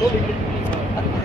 Ôi.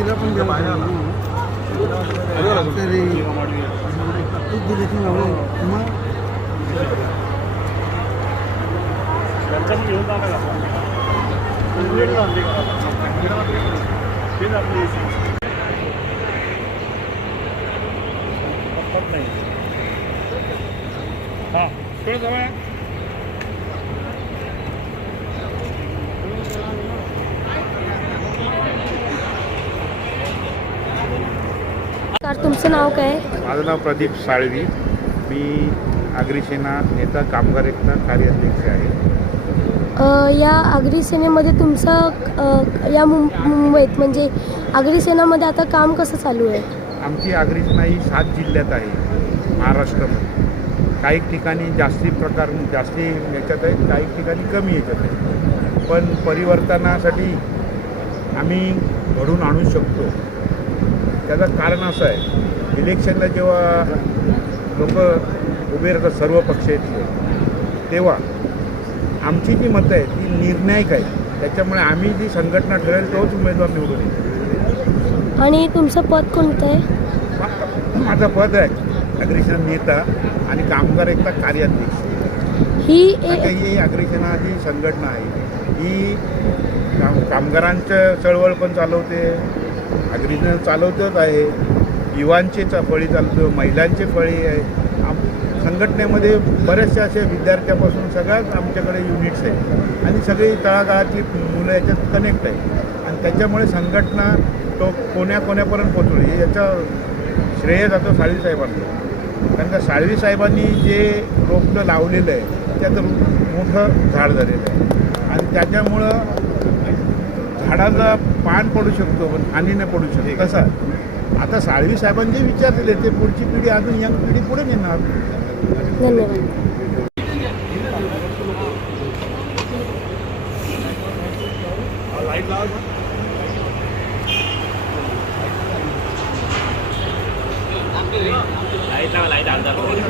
तिला पण द्यायला पाहिजे ना. तरी तूच दिली की नाही, मग तर तुमचं नाव काय? माझं नाव प्रदीप साळवी. मी अग्रिसेना नेता कामगार एकता कार्याध्यक्ष आहे. अ, या आगरी सेनेमध्ये तुमचं अ, या मुं- मुंबईत म्हणजे आगरी सेनामध्ये आता काम कसं चालू आहे? आमची अग्रिसेना ही सात जिल्ह्यात आहे महाराष्ट्रामध्ये. काही ठिकाणी जास्ती प्रकार जास्ती याच्यात आहेत काही ठिकाणी कमी याच्यात आहे पण परिवर्तनासाठी आम्ही घडून आणू शकतो. त्याचं कारण असं आहे इलेक्शनला जेव्हा लोक उभे राहतात सर्व पक्षातले तेव्हा आमची जी मतं आहेत ती निर्णायक आहे त्याच्यामुळे आम्ही जी संघटना ठरेल तोच उमेदवार निवडून येईल. आणि तुमचं पद कोणतं आहे? माझं पद आहे अग्रिसेना नेता आणि कामगार एकता कार्याध्यक्ष. ही ही अग्रिसेना जी संघटना आहे. ही काम कामगारांचं चळवळ पण चालवते अग्रिजन चालवतच आहे. युवांचे चा फळी चालवतो महिलांचे फळी आहे. आम संघटनेमध्ये बऱ्याचशा असे विद्यार्थ्यापासून सगळ्याच आमच्याकडे युनिट्स आहेत. आणि सगळी तळागाळातली मुलं याच्यात कनेक्ट आहे आणि त्याच्यामुळे संघटना तो कोण्या कोण्यापर्यंत पोचवली याचा श्रेय जातो साळवीसाहेबांना कारण का साळवी साहेबांनी जे रोपटं लावलेलं आहे त्याचं मोठं झाड झालेलं आहे. आणि त्याच्यामुळं झाडाचा पान पडू शकतो पण हानी नाही पडू शकतो. कसा? आता साळवी साहेबांनी जे विचार दिले ते पुढची पिढी अजून यंग पिढी पुढे नेणार. धन्यवाद मी